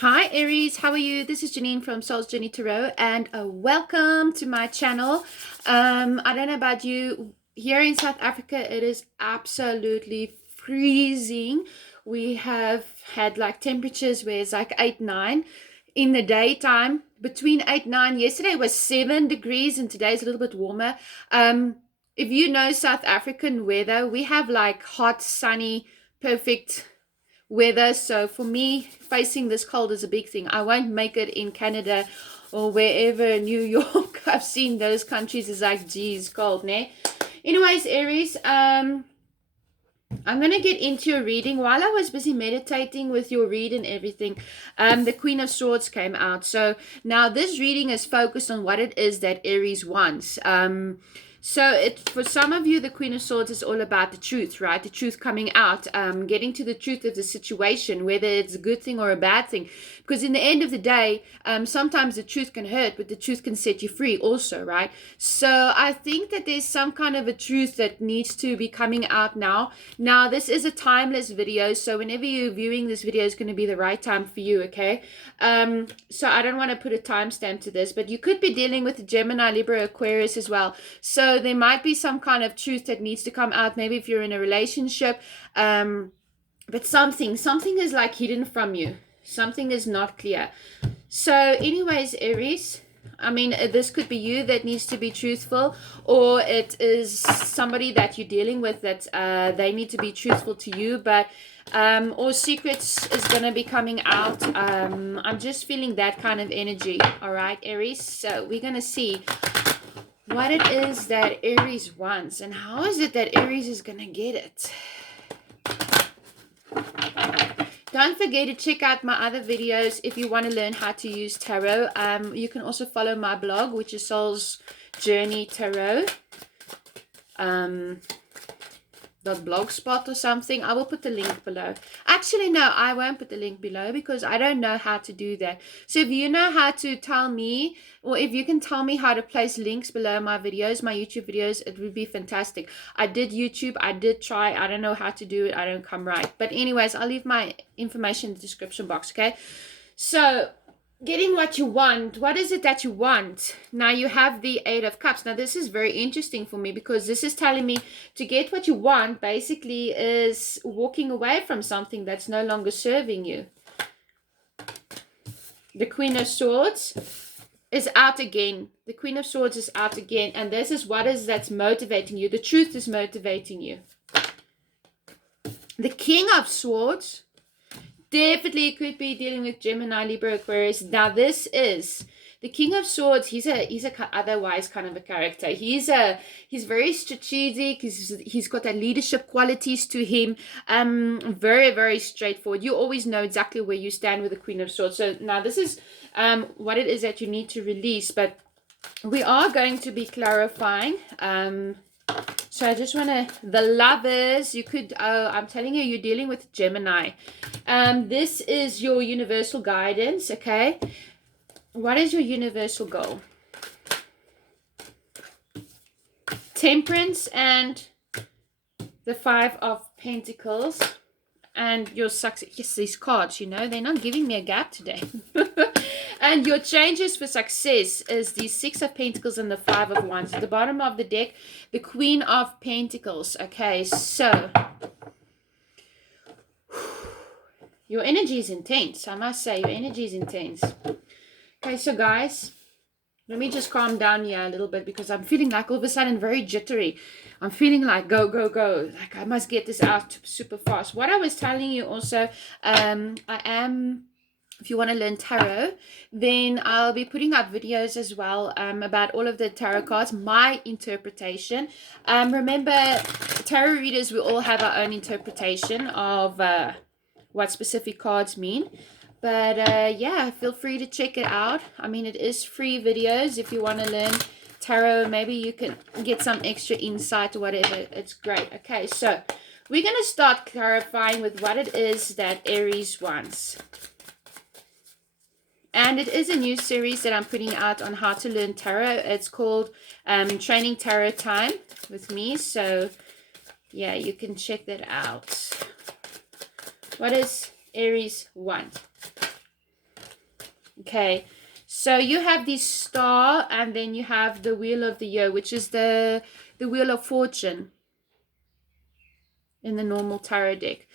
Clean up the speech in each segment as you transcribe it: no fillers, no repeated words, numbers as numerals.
Hi Aries, how are you? This is Janine from Soul's Journey Tarot, and welcome to my channel. I don't know about you. Here in South Africa, it is absolutely freezing. We have had like temperatures where it's like 8, 9 in the daytime, between 8, 9. Yesterday was 7 degrees, and today is a little bit warmer. If you know South African weather, we have like hot, sunny, perfect weather. So for me, facing this cold is a big thing. I won't make it in Canada or wherever, New York. I've seen those countries. Is like, geez, cold, ne? Anyways, Aries, I'm gonna get into your reading. While I was busy meditating with your read and everything, the Queen of Swords came out. So now this reading is focused on what it is that Aries wants. So for some of you, the Queen of Swords is all about the truth, right? The truth coming out, getting to the truth of the situation, whether it's a good thing or a bad thing. Because in the end of the day, sometimes the truth can hurt, but the truth can set you free also, right? So I think that there's some kind of a truth that needs to be coming out now. Now, this is a timeless video, so whenever you're viewing this video is going to be the right time for you, okay? So I don't want to put a timestamp to this, but you could be dealing with Gemini, Libra, Aquarius as well. So there might be some kind of truth that needs to come out, maybe if you're in a relationship, but something is like hidden from you. Something is not clear. So anyways, Aries, I mean, this could be you that needs to be truthful, or it is somebody that you're dealing with that they need to be truthful to you, but or secrets is going to be coming out. I'm just feeling that kind of energy. All right, Aries. So we're going to see what it is that Aries wants and how is it that Aries is going to get it. Don't forget to check out my other videos if you want to learn how to use tarot. You can also follow my blog, which is Soul's Journey Tarot. .blogspot or something. I will put the link below. Actually, no, I won't put the link below because I don't know how to do that. So if you know how to tell me, or if you can tell me how to place links below my videos, my YouTube videos, it would be fantastic. I did YouTube, I did try, I don't know how to do it, I don't come right. But anyways, I'll leave my information in the description box, okay? So getting what you want. What is it that you want? Now you have the Eight of Cups. Now this is very interesting for me because this is telling me to get what you want basically is walking away from something that's no longer serving you. The Queen of Swords is out again. The Queen of Swords is out again, and this is what is that's motivating you. The truth is motivating you. The King of Swords definitely could be dealing with Gemini, Libra, Aquarius. Now this is the King of Swords. He's a otherwise kind of a character. He's very strategic. He's got that leadership qualities to him. Very, very straightforward. You always know exactly where you stand with the Queen of Swords. So now this is what it is that you need to release. But we are going to be clarifying. So I just want to, the Lovers, you could, I'm telling you, you're dealing with Gemini. This is your universal guidance, okay? What is your universal goal? Temperance and the Five of Pentacles and your success. Yes, these cards, you know, they're not giving me a gap today. And your changes for success is the Six of Pentacles and the Five of Wands. At the bottom of the deck, the Queen of Pentacles. Okay, so your energy is intense. I must say, your energy is intense. Okay, so guys, let me just calm down here a little bit because I'm feeling like all of a sudden very jittery. I'm feeling like go, go, go. Like I must get this out super fast. What I was telling you also, if you want to learn tarot, then I'll be putting up videos as well about all of the tarot cards, my interpretation. Remember, tarot readers, we all have our own interpretation of what specific cards mean. But yeah, feel free to check it out. I mean, it is free videos. If you want to learn tarot, maybe you can get some extra insight or whatever. It's great. Okay, so we're going to start clarifying with what it is that Aries wants. And it is a new series that I'm putting out on how to learn tarot. It's called Training Tarot Time with me. So yeah, you can check that out. What does Aries want? Okay. So you have the star, and then you have the wheel of the year, which is the wheel of fortune in the normal tarot deck.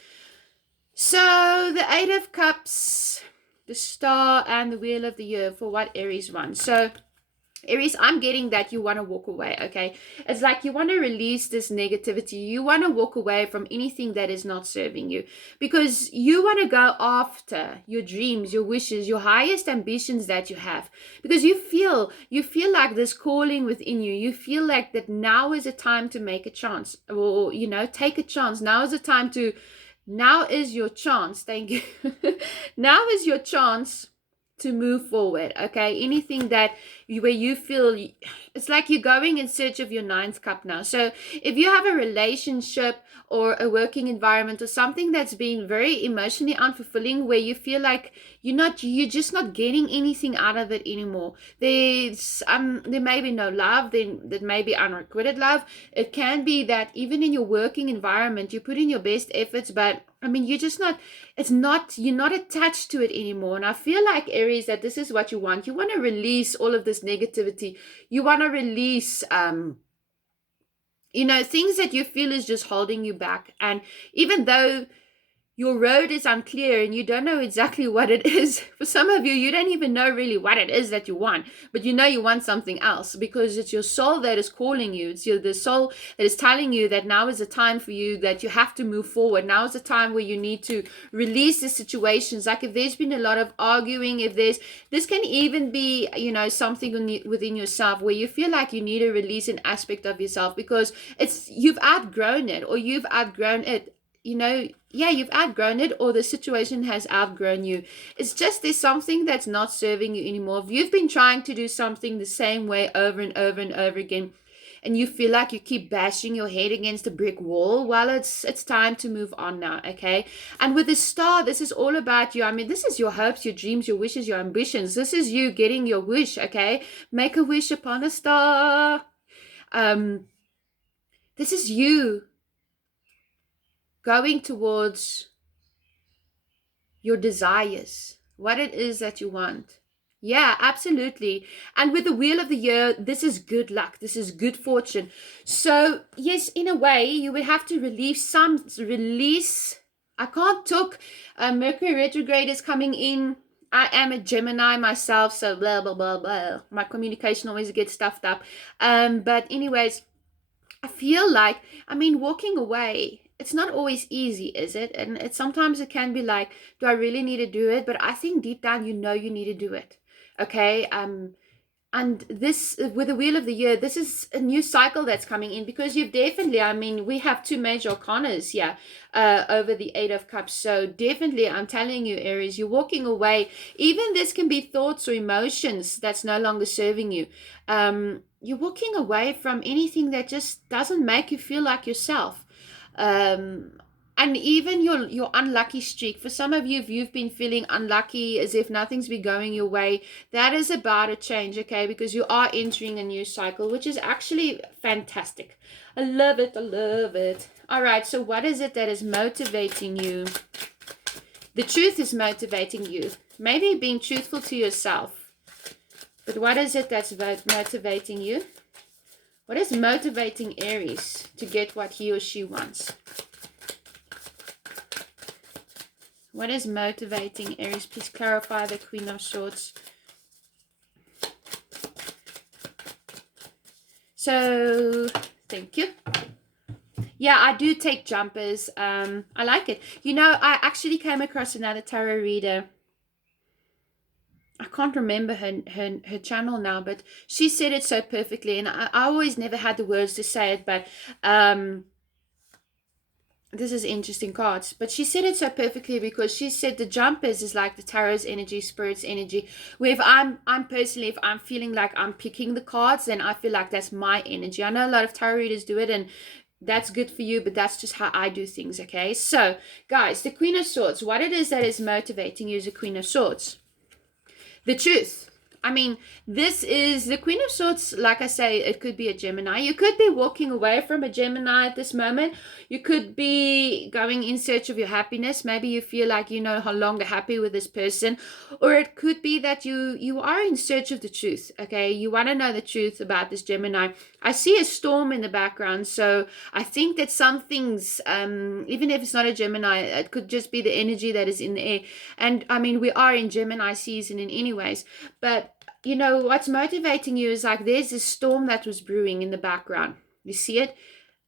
So the Eight of Cups, the star, and the wheel of the year for what Aries wants. So Aries, I'm getting that you want to walk away, okay? It's like you want to release this negativity. You want to walk away from anything that is not serving you because you want to go after your dreams, your wishes, your highest ambitions that you have because you feel like this calling within you. You feel like that now is a time to make a chance or take a chance. Now is your chance. Thank you. Now is your chance to move forward. Okay, anything that where you feel it's like you're going in search of your ninth cup now. So if you have a relationship or a working environment or something that's been very emotionally unfulfilling, where you feel like you're just not getting anything out of it anymore, there may be no love, then that may be unrequited love. It can be that even in your working environment you put in your best efforts, but you're just not, you're not attached to it anymore. And I feel like Aries, that this is what you want. You want to release all of this negativity. You want to release things that you feel is just holding you back. And even though your road is unclear and you don't know exactly what it is. For some of you, you don't even know really what it is that you want, but you know you want something else because it's your soul that is calling you. It's the soul that is telling you that now is the time for you, that you have to move forward. Now is the time where you need to release the situations. Like if there's been a lot of arguing, this can even be, something within yourself where you feel like you need to release an aspect of yourself because you've outgrown it or you've outgrown it. You've outgrown it or the situation has outgrown you. It's just there's something that's not serving you anymore. If you've been trying to do something the same way over and over and over again, and you feel like you keep bashing your head against a brick wall, well, it's time to move on now, okay? And with the star, this is all about you. This is your hopes, your dreams, your wishes, your ambitions. This is you getting your wish, okay? Make a wish upon a star. This is you going towards your desires, what it is that you want. Yeah, absolutely. And with the wheel of the year, this is good luck. This is good fortune. So, yes, in a way, you would have to release. I can't talk. Mercury retrograde is coming in. I am a Gemini myself, so blah, blah, blah, blah. My communication always gets stuffed up. But anyways, I feel like, walking away, it's not always easy, is it? And sometimes it can be like, do I really need to do it? But I think deep down, you need to do it. Okay. And this, with the wheel of the year, this is a new cycle that's coming in because you've definitely, we have two major arcanas here over the Eight of Cups. So definitely, I'm telling you, Aries, you're walking away. Even this can be thoughts or emotions that's no longer serving you. You're walking away from anything that just doesn't make you feel like yourself. And even your unlucky streak, for some of you, if you've been feeling unlucky as if nothing's been going your way, that is about to change, okay? Because you are entering a new cycle, which is actually fantastic. I love it. I love it. All right, so what is it that is motivating you? The truth is motivating you. Maybe being truthful to yourself. But what is it that's motivating you? What is motivating Aries to get what he or she wants? What is motivating Aries? Please clarify the Queen of Swords. So, thank you. Yeah, I do take jumpers. I like it. I actually came across another tarot reader. I can't remember her channel now, but she said it so perfectly. And I always never had the words to say it, but this is interesting cards, but she said it so perfectly because she said the jumpers is like the tarot's energy, spirit's energy. Where if I'm personally, if I'm feeling like I'm picking the cards, then I feel like that's my energy. I know a lot of tarot readers do it, and that's good for you, but that's just how I do things, okay? So, guys, the Queen of Swords, what it is that is motivating you is the Queen of Swords. The truth. I mean, this is the Queen of Swords. Like I say, it could be a Gemini. You could be walking away from a Gemini at this moment. You could be going in search of your happiness. Maybe you feel like you're no longer happy with this person, or it could be that you are in search of the truth. Okay, you want to know the truth about this Gemini. I see a storm in the background, so I think that some things, even if it's not a Gemini, it could just be the energy that is in the air. And I mean, we are in Gemini season in any ways, but you know what's motivating you is like there's this storm that was brewing in the background. You see it,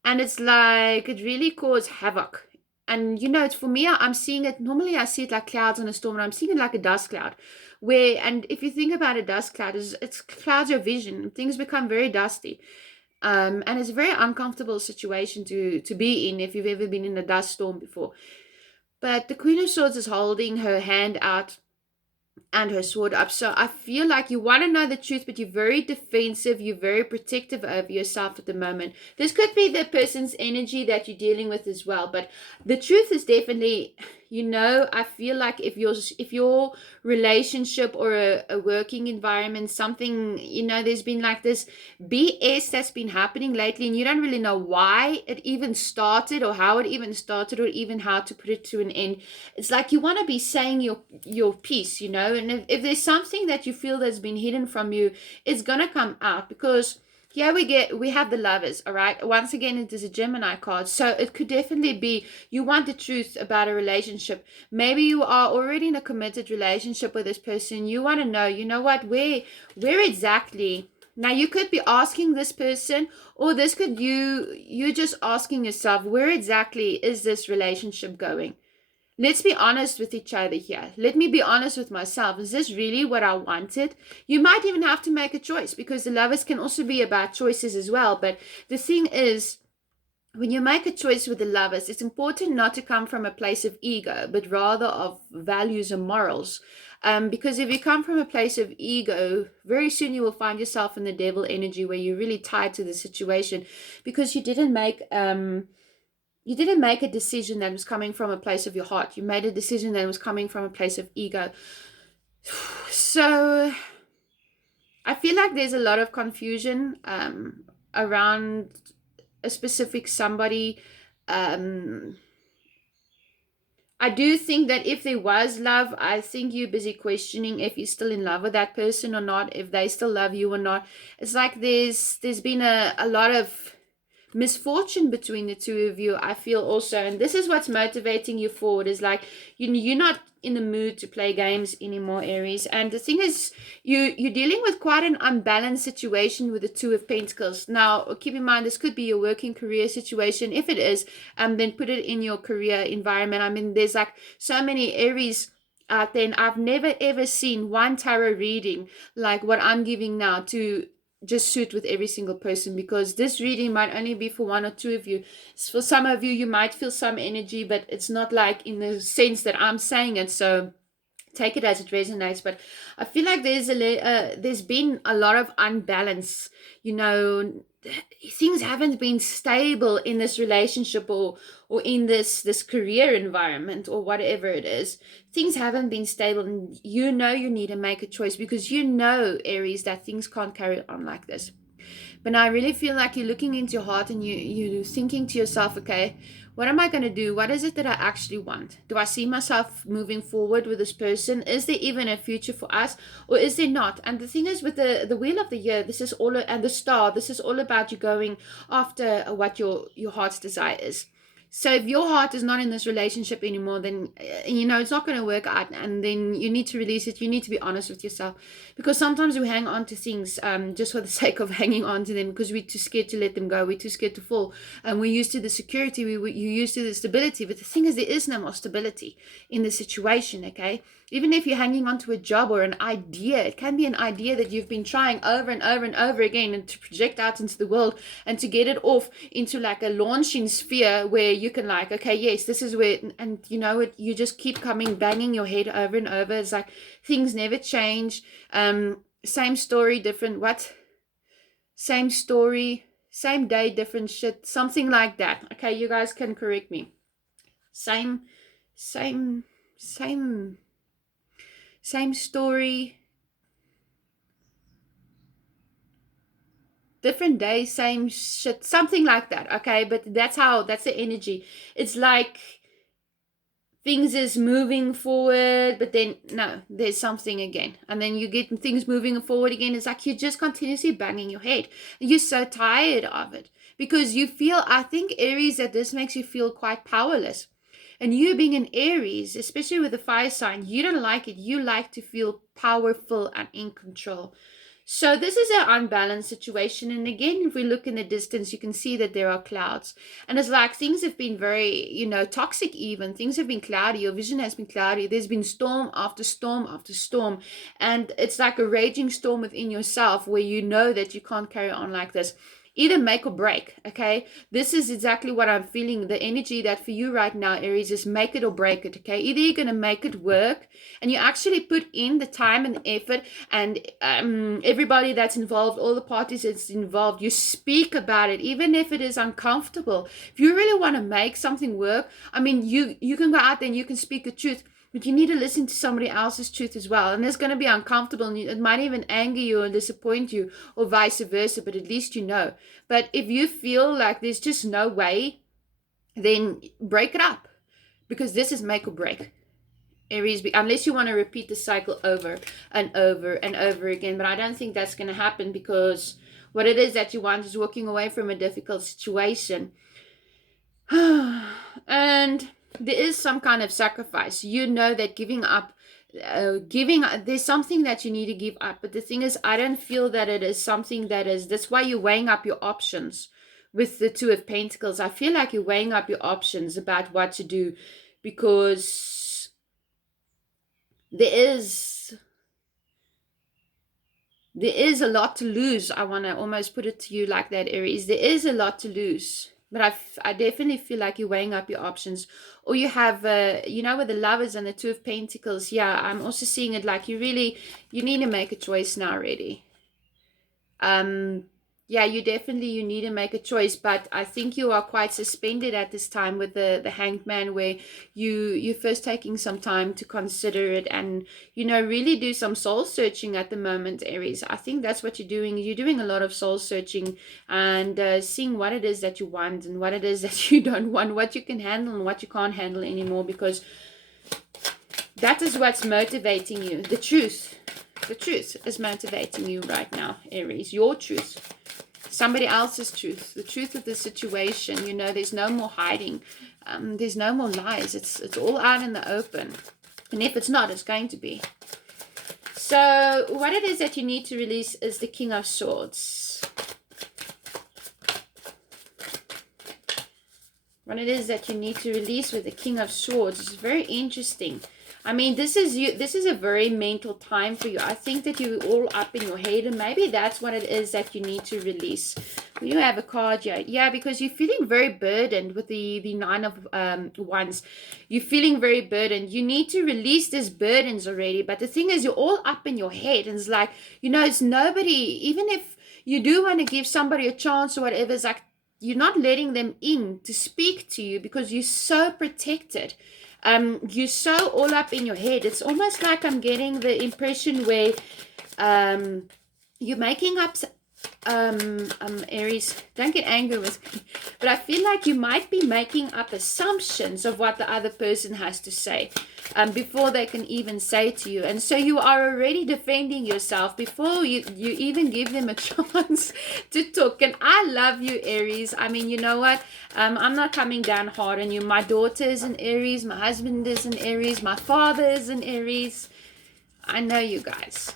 and it's like it really caused havoc. And you know, it's for me, I'm seeing it. Normally, I see it like clouds in a storm, and I'm seeing it like a dust cloud. Where, and if you think about a dust cloud, it's clouds your vision. Things become very dusty. And it's a very uncomfortable situation to be in if you've ever been in a dust storm before. But the Queen of Swords is holding her hand out and her sword up. So I feel like you want to know the truth, but you're very defensive. You're very protective over yourself at the moment. This could be the person's energy that you're dealing with as well. But the truth is definitely, you know, I feel like if your relationship or a working environment, something, you know, there's been like this BS that's been happening lately, and you don't really know why it even started or how it even started or even how to put it to an end. It's like you want to be saying your piece, you know, and if there's something that you feel that's been hidden from you, it's gonna come out. Because here we have the Lovers. All right, once again, it is a Gemini card, so it could definitely be you want the truth about a relationship. Maybe you are already in a committed relationship with this person. You want to know, you know what, where exactly. Now you could be asking this person, or this could you just asking yourself, where exactly is this relationship going? Let's be honest with each other here. Let me be honest with myself. Is this really what I wanted? You might even have to make a choice, because the Lovers can also be about choices as well. But the thing is, when you make a choice with the Lovers, it's important not to come from a place of ego, but rather of values and morals. Because if you come from a place of ego, very soon you will find yourself in the devil energy, where you're really tied to the situation because you didn't make a decision that was coming from a place of your heart. You made a decision that was coming from a place of ego. So I feel like there's a lot of confusion around a specific somebody. Um, I do think that if there was love, I think you're busy questioning if you're still in love with that person or not, if they still love you or not. It's like there's been a lot of misfortune between the two of you, I feel also. And this is what's motivating you forward, is like you're not in the mood to play games anymore, Aries. And the thing is, you're dealing with quite an unbalanced situation with the Two of Pentacles. Now keep in mind, this could be your working career situation. If it is, then put it in your career environment. I mean, there's like so many Aries out there, and I've never ever seen one tarot reading like what I'm giving now to just suit with every single person, because this reading might only be for one or two of you. For some of you, you might feel some energy, but it's not like in the sense that I'm saying it. So take it as it resonates. But I feel like there's been a lot of unbalance. You know, things haven't been stable in this relationship, or in this career environment, or whatever it is. Things haven't been stable, and you know you need to make a choice, because you know, Aries, that things can't carry on like this. But I really feel like you're looking into your heart, and you're thinking to yourself, okay, what am I going to do? What is it that I actually want? Do I see myself moving forward with this person? Is there even a future for us, or is there not? And the thing is, with the Wheel of the Year, this is all, and the Star, this is all about you going after what your heart's desire is. So if your heart is not in this relationship anymore, then you know it's not going to work out, and then you need to release it. You need to be honest with yourself, because sometimes we hang on to things just for the sake of hanging on to them, because we're too scared to let them go. We're too scared to fall, and we're used to the security. You're used to the stability. But the thing is, there is no more stability in the situation. Okay, even if you're hanging on to a job or an idea, it can be an idea that you've been trying over and over and over again, and to project out into the world, and to get it off into like a launching sphere where you can like, okay, yes, this is where, and you know it, you just keep banging your head over and over. It's like things never change. Same story, different what? Same story, same day, different shit, something like that. Okay, you guys can correct me. Same, same, same, same story, different day, same shit, something like that. Okay, but that's the energy. It's like things is moving forward, but then no, there's something again, and then you get things moving forward again. It's like you're just continuously banging your head. You're so tired of it because you feel, I think, Aries, that this makes you feel quite powerless. And you being an Aries, especially with the fire sign, you don't like it. You like to feel powerful and in control. So this is an unbalanced situation. And again, if we look in the distance, you can see that there are clouds. And it's like things have been very, toxic even. Things have been cloudy. Your vision has been cloudy. There's been storm after storm after storm. And it's like a raging storm within yourself where you know that you can't carry on like this. Either make or break, okay? This is exactly what I'm feeling. The energy that for you right now, Aries, is make it or break it, okay? Either you're going to make it work and you actually put in the time and effort, and everybody that's involved, all the parties that's involved, you speak about it, even if it is uncomfortable. If you really want to make something work, I mean, you can go out there and you can speak the truth. But you need to listen to somebody else's truth as well. And it's going to be uncomfortable. And it might even anger you or disappoint you or vice versa. But at least you know. But if you feel like there's just no way, then break it up. Because this is make or break. Aries, unless you want to repeat the cycle over and over and over again. But I don't think that's going to happen, because what it is that you want is walking away from a difficult situation. And there is some kind of sacrifice. You know that giving up, there's something that you need to give up. But the thing is, I don't feel that it is something that's why you're weighing up your options with the Two of Pentacles. I feel like you're weighing up your options about what to do, because there is a lot to lose. I want to almost put it to you like that, Aries. There is a lot to lose. But I definitely feel like you're weighing up your options. Or you have, with the Lovers and the Two of Pentacles, yeah, I'm also seeing it like you need to make a choice now already. Yeah, you need to make a choice, but I think you are quite suspended at this time with the Hanged Man, where you're first taking some time to consider it and really do some soul searching at the moment, Aries. I think that's what you're doing. You're doing a lot of soul searching and seeing what it is that you want and what it is that you don't want, what you can handle and what you can't handle anymore, because that is what's motivating you. The truth is motivating you right now, Aries. Your truth. Somebody else's truth. The truth of the situation. There's no more hiding. There's no more lies. It's all out in the open. And if it's not, it's going to be. So what it is that you need to release is the King of Swords. What it is that you need to release with the King of Swords is very interesting. I mean, this is a very mental time for you. I think that you're all up in your head, and maybe that's what it is that you need to release. You have a card here. Yeah, because you're feeling very burdened with the Nine of Wands. You're feeling very burdened. You need to release these burdens already. But the thing is, you're all up in your head, and it's like, it's nobody, even if you do want to give somebody a chance or whatever, it's like you're not letting them in to speak to you because you're so protected. You're so all up in your head. It's almost like I'm getting the impression where you're making up, Aries, don't get angry with me, but I feel like you might be making up assumptions of what the other person has to say before they can even say to you. And so you are already defending yourself before you even give them a chance to talk. And I love you, Aries. I mean, you know what? I'm not coming down hard on you. My daughter is an Aries. My husband is an Aries. My father is an Aries. I know you guys.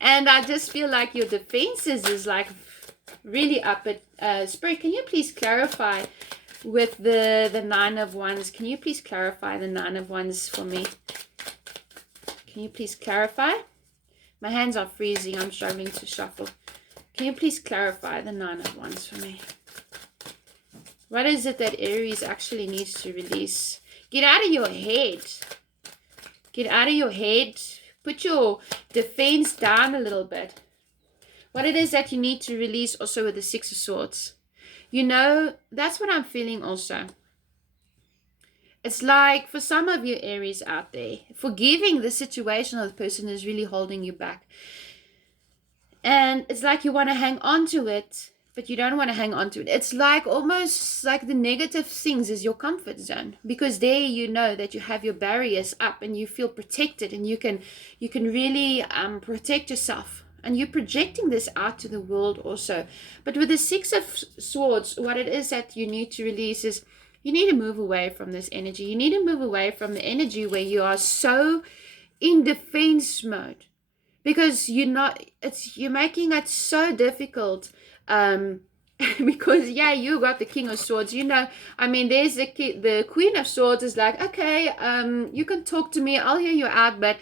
And I just feel like your defenses is like really up at Spirit. Can you please clarify with the Nine of Wands? Can you please clarify the Nine of Wands for me? Can you please clarify? My hands are freezing. I'm struggling to shuffle. Can you please clarify the Nine of Wands for me? What is it that Aries actually needs to release? Get out of your head. Get out of your head. Put your defense down a little bit. What it is that you need to release also with the Six of Swords. That's what I'm feeling also. It's like for some of you Aries out there, forgiving the situation of the person is really holding you back. And it's like you want to hang on to it, but you don't want to hang on to it. It's like almost like the negative things is your comfort zone, because there you know that you have your barriers up and you feel protected, and you can really protect yourself, and you're projecting this out to the world also. But with the Six of Swords, what it is that you need to release is you need to move away from this energy. You need to move away from the energy where you are so in defense mode, because you're making it so difficult. um because yeah, you got the King of Swords, I mean, there's the Queen of Swords is like, okay, you can talk to me, I'll hear you out, but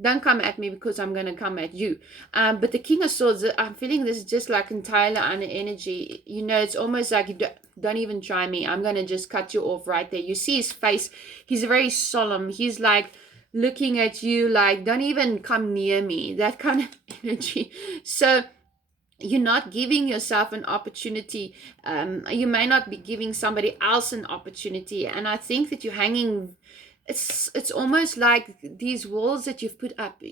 don't come at me because I'm going to come at you. But the King of Swords, I'm feeling this is just like entirely under energy. It's almost like you don't even try me. I'm going to just cut you off right there. You see his face. He's very solemn. He's like looking at you like, don't even come near me. That kind of energy. So you're not giving yourself an opportunity. You may not be giving somebody else an opportunity. And I think that you're hanging, it's almost like these walls that you've put up.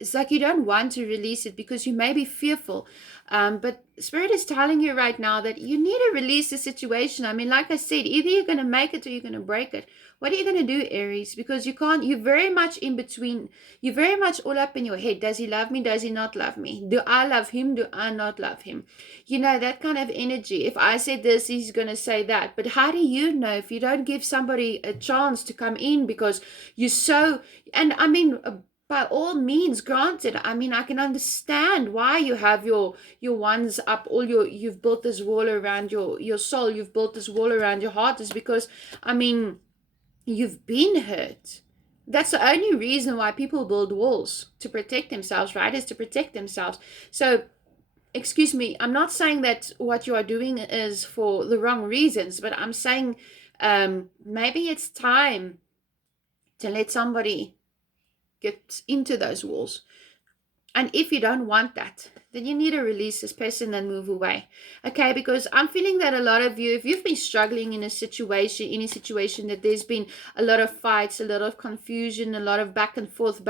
It's like you don't want to release it because you may be fearful. But Spirit is telling you right now that you need to release the situation. I mean, like I said, either you're going to make it or you're going to break it. What are you going to do, Aries? Because you're very much in between. You're very much all up in your head. Does he love me? Does he not love me? Do I love him? Do I not love him? That kind of energy. If I say this, he's going to say that. But how do you know if you don't give somebody a chance to come in because you're so, and I mean, by all means, granted, I mean, I can understand why you have your ones up, you've built this wall around your soul, you've built this wall around your heart, is because, I mean, you've been hurt. That's the only reason why people build walls, to protect themselves, right? Is to protect themselves. So, excuse me, I'm not saying that what you are doing is for the wrong reasons, but I'm saying maybe it's time to let somebody get into those walls. And if you don't want that, then you need to release this person and move away. Okay, because I'm feeling that a lot of you, if you've been struggling in a situation that there's been a lot of fights, a lot of confusion, a lot of back and forth,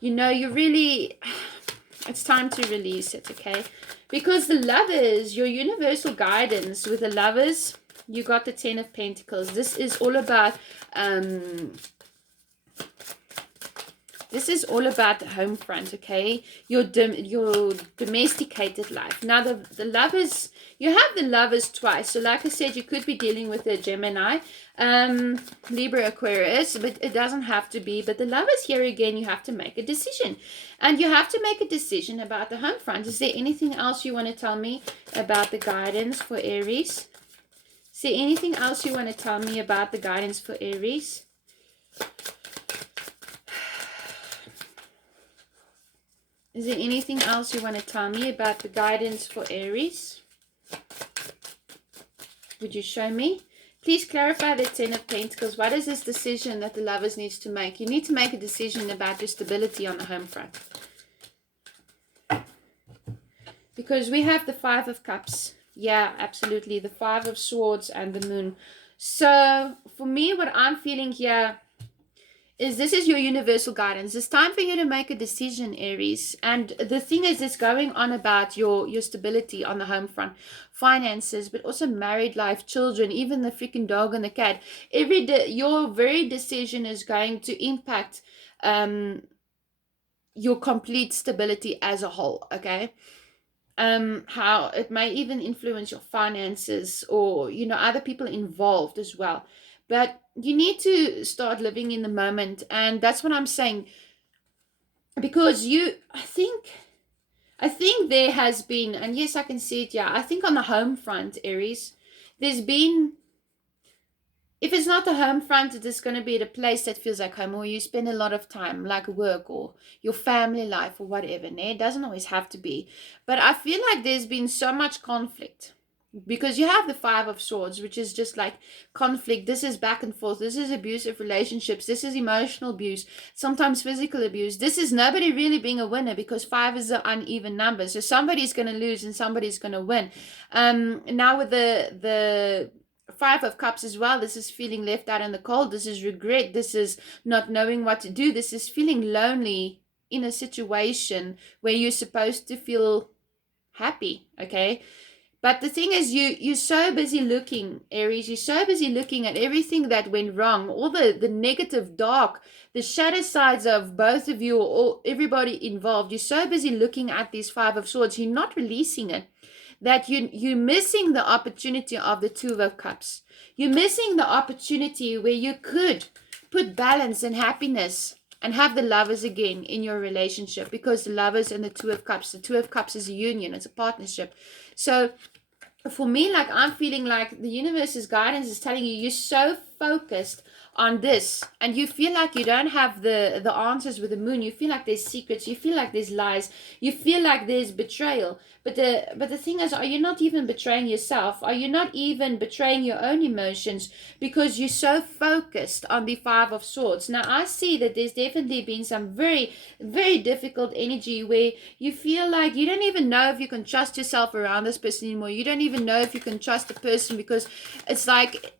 you really, it's time to release it, okay? Because the Lovers, your universal guidance with the Lovers, you got the Ten of Pentacles. This is all about the home front, okay? Your domesticated life. Now, the Lovers, you have the Lovers twice. So like I said, you could be dealing with a Gemini, Libra, Aquarius, but it doesn't have to be. But the Lovers here again, you have to make a decision. And you have to make a decision about the home front. Is there anything else you want to tell me about the guidance for Aries? Is there anything else you want to tell me about the guidance for Aries? Is there anything else you want to tell me about the guidance for Aries? Would you show me? Please clarify the Ten of Pentacles. What is this decision that the Lovers needs to make? You need to make a decision about your stability on the home front. Because we have the Five of Cups. Yeah, absolutely. The Five of Swords and the Moon. So, for me, what I'm feeling here is this is your universal guidance. It's time for you to make a decision, Aries. And the thing is, it's going on about your stability on the home front, finances, but also married life, children, even the freaking dog and the cat. Your very decision is going to impact your complete stability as a whole, okay? How it may even influence your finances or, other people involved as well. But you need to start living in the moment. And that's what I'm saying. Because I think there has been, and yes, I can see it, yeah. I think on the home front, Aries, there's been, if it's not the home front, it is going to be at a place that feels like home, or you spend a lot of time, like work or your family life or whatever. It doesn't always have to be. But I feel like there's been so much conflict. Because you have the Five of Swords, which is just like conflict. This is back and forth. This is abusive relationships. This is emotional abuse. Sometimes physical abuse. This is nobody really being a winner, because 5 is an uneven number. So somebody's going to lose and somebody's going to win. Now with the Five of Cups as well, this is feeling left out in the cold. This is regret. This is not knowing what to do. This is feeling lonely in a situation where you're supposed to feel happy, okay? But the thing is, you're so busy looking, Aries, you're so busy looking at everything that went wrong, all the negative, dark, the shadow sides of both of you, or everybody involved. You're so busy looking at these Five of Swords, you're not releasing it, that you're missing the opportunity of the Two of Cups. You're missing the opportunity where you could put balance and happiness and have the lovers again in your relationship, because the lovers and the Two of Cups is a union, it's a partnership. So for me, like, I'm feeling like the universe's guidance is telling you you're so focused on this, and you feel like you don't have the answers with the moon. You feel like there's secrets, you feel like there's lies, you feel like there's betrayal. But the thing is, are you not even betraying yourself? Are you not even betraying your own emotions, because you're so focused on the Five of Swords? Now I see that there's definitely been some very, very difficult energy where you feel like you don't even know if you can trust yourself around this person anymore. You don't even know if you can trust the person, because it's like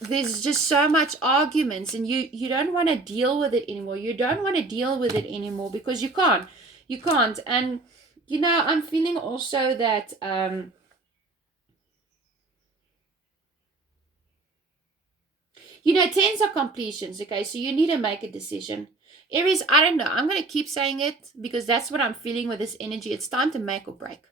there's just so much arguments, and you don't want to deal with it anymore. You don't want to deal with it anymore because you can't. And I'm feeling also that tens are completions. Okay, so you need to make a decision, Aries. I don't know, I'm going to keep saying it because that's what I'm feeling with this energy. It's time to make or break.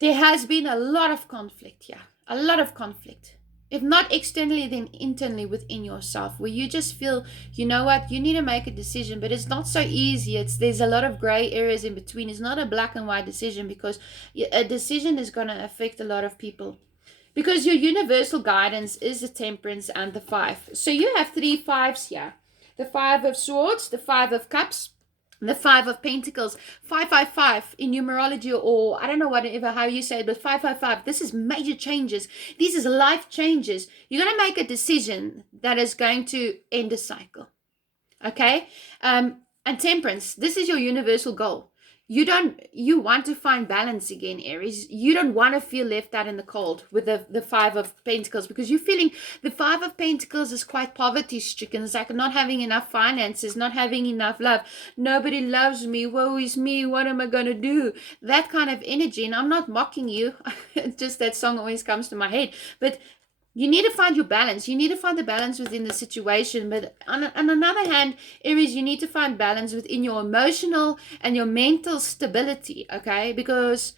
There has been a lot of conflict here, a lot of conflict. If not externally, then internally within yourself, where you just feel, you know what, you need to make a decision, but it's not so easy. There's a lot of gray areas in between. It's not a black and white decision, because a decision is going to affect a lot of people. Because your universal guidance is the Temperance and the Five. So you have three fives here: the Five of Swords, the Five of Cups, the Five of Pentacles. 555 in numerology, or I don't know whatever how you say it, but 555, this is major changes. This is life changes. You're going to make a decision that is going to end a cycle. Okay. And Temperance, this is your universal goal. You want to find balance again, Aries. You don't want to feel left out in the cold with the Five of Pentacles, because you're feeling the Five of Pentacles is quite poverty stricken. It's like not having enough finances, not having enough love. Nobody loves me. Woe is me. What am I going to do? That kind of energy. And I'm not mocking you. It's just that song always comes to my head. But you need to find your balance. You need to find the balance within the situation. But on another hand, Aries, you need to find balance within your emotional and your mental stability, okay? Because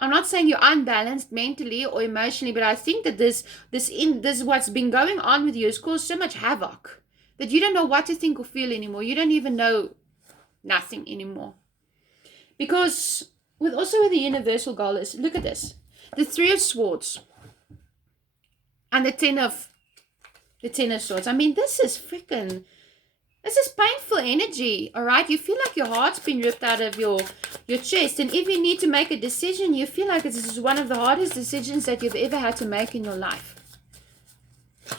I'm not saying you're unbalanced mentally or emotionally, but I think that this what's been going on with you has caused so much havoc that you don't know what to think or feel anymore. You don't even know nothing anymore. Because with the universal goal is, look at this. The Three of Swords and the Ten of Swords. I mean, this is painful energy, all right? You feel like your heart's been ripped out of your chest. And if you need to make a decision, you feel like this is one of the hardest decisions that you've ever had to make in your life.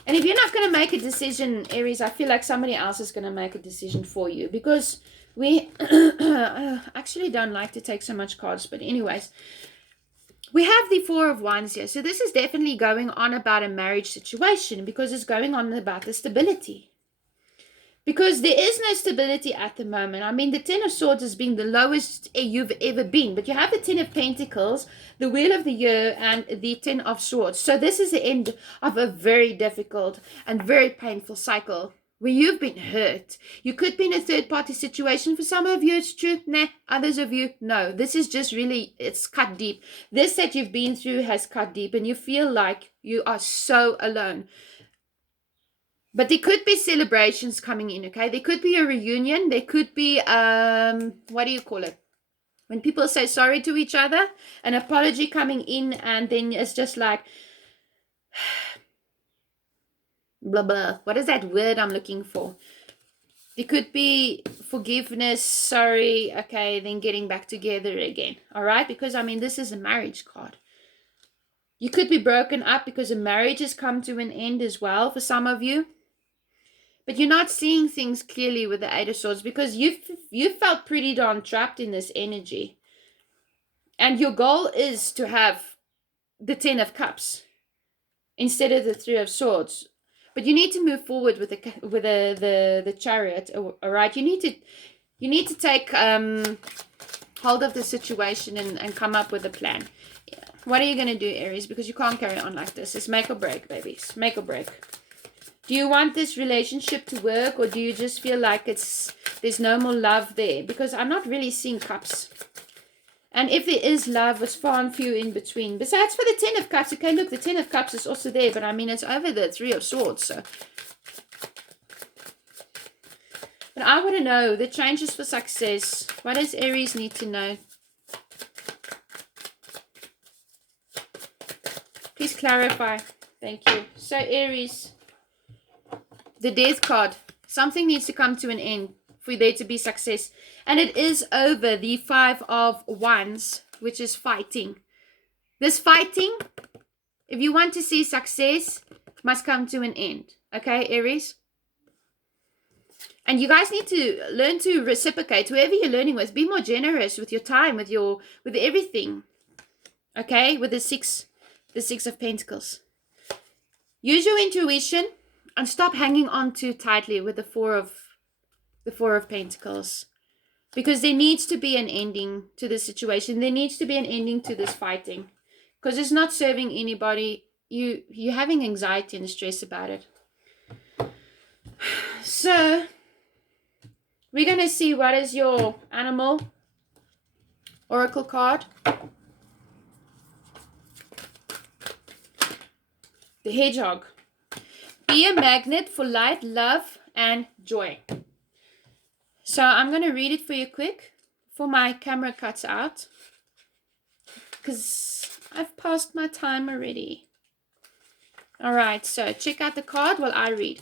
And if you're not going to make a decision, Aries, I feel like somebody else is going to make a decision for you. Because we actually don't like to take so much cards. But anyways, we have the Four of Wands here. So this is definitely going on about a marriage situation, because it's going on about the stability. Because there is no stability at the moment. I mean, the Ten of Swords has been the lowest you've ever been. But you have the Ten of Pentacles, the Wheel of the Year, and the Ten of Swords. So this is the end of a very difficult and very painful cycle where you've been hurt. You could be in a third-party situation. For some of you, it's true. Nah, others of you, no. This is just really, it's cut deep. This that you've been through has cut deep, and you feel like you are so alone. But there could be celebrations coming in, okay? There could be a reunion. There could be, what do you call it? When people say sorry to each other, an apology coming in, and then it's just like, blah, blah. What is that word I'm looking for? There could be forgiveness, sorry, okay, then getting back together again, all right? Because, I mean, this is a marriage card. You could be broken up because a marriage has come to an end as well for some of you. But you're not seeing things clearly with the Eight of Swords, because you felt pretty darn trapped in this energy. And your goal is to have the Ten of Cups instead of the Three of Swords. But you need to move forward with the chariot. All right, you need to take hold of the situation and come up with a plan. Yeah. What are you going to do, Aries? Because you can't carry on like this. It's make or break, babies. Make or break. Do you want this relationship to work, or do you just feel like there's no more love there? Because I'm not really seeing cups. And if there is love, it's far and few in between. Besides for the Ten of Cups. Okay, look, the Ten of Cups is also there. But I mean, it's over the Three of Swords. So. But I want to know the changes for success. What does Aries need to know? Please clarify. Thank you. So Aries, the Death card. Something needs to come to an end for there to be success. And it is over the Five of Wands, which is fighting. This fighting, if you want to see success, must come to an end. Okay, Aries? And you guys need to learn to reciprocate. Whoever you're learning with, be more generous with your time, with everything. Okay, with the Six of Pentacles. Use your intuition and stop hanging on too tightly with the Four of Pentacles. Because there needs to be an ending to this situation. There needs to be an ending to this fighting. Because it's not serving anybody. You're having anxiety and stress about it. So, we're going to see what is your animal oracle card. The hedgehog. Be a magnet for light, love, and joy. So I'm going to read it for you quick before my camera cuts out. Because I've passed my time already. Alright, so check out the card while I read.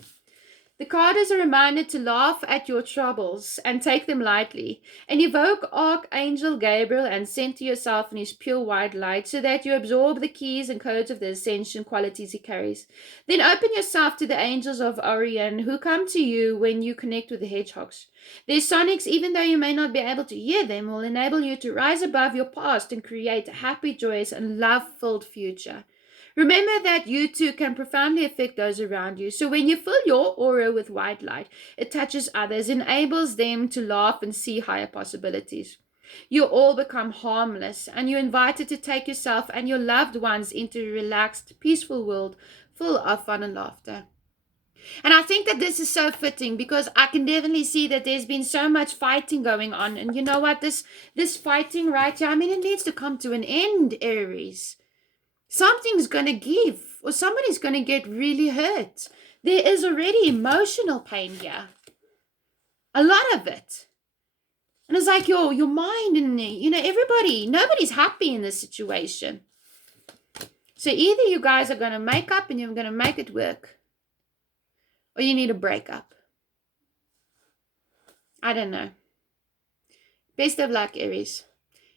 The card is a reminder to laugh at your troubles and take them lightly, and evoke Archangel Gabriel and center yourself in his pure white light so that you absorb the keys and codes of the ascension qualities he carries. Then open yourself to the angels of Orion who come to you when you connect with the hedgehogs. Their sonics, even though you may not be able to hear them, will enable you to rise above your past and create a happy, joyous, and love-filled future. Remember that you too can profoundly affect those around you. So when you fill your aura with white light, it touches others, enables them to laugh and see higher possibilities. You all become harmless, and you're invited to take yourself and your loved ones into a relaxed, peaceful world full of fun and laughter. And I think that this is so fitting because I can definitely see that there's been so much fighting going on. And you know what? This fighting right here, I mean, it needs to come to an end, Aries. Something's going to give, or somebody's going to get really hurt. There is already emotional pain here. A lot of it. And it's like your mind and, nobody's happy in this situation. So either you guys are going to make up and you're going to make it work, or you need to break up. I don't know. Best of luck, Aries.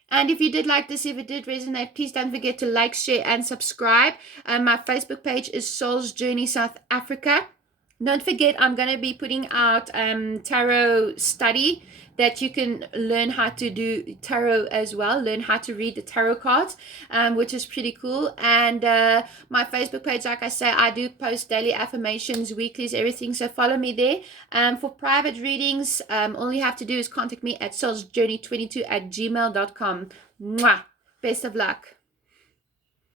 And if you did like this, if it did resonate, please don't forget to like, share, and subscribe. My Facebook page is Soul's Journey South Africa. Don't forget, I'm going to be putting out tarot study that you can learn how to do tarot as well. Learn how to read the tarot cards, which is pretty cool. And my Facebook page, like I say, I do post daily affirmations, weeklies, everything. So follow me there. For private readings, all you have to do is contact me at soulsjourney22@gmail.com. Mwah! Best of luck.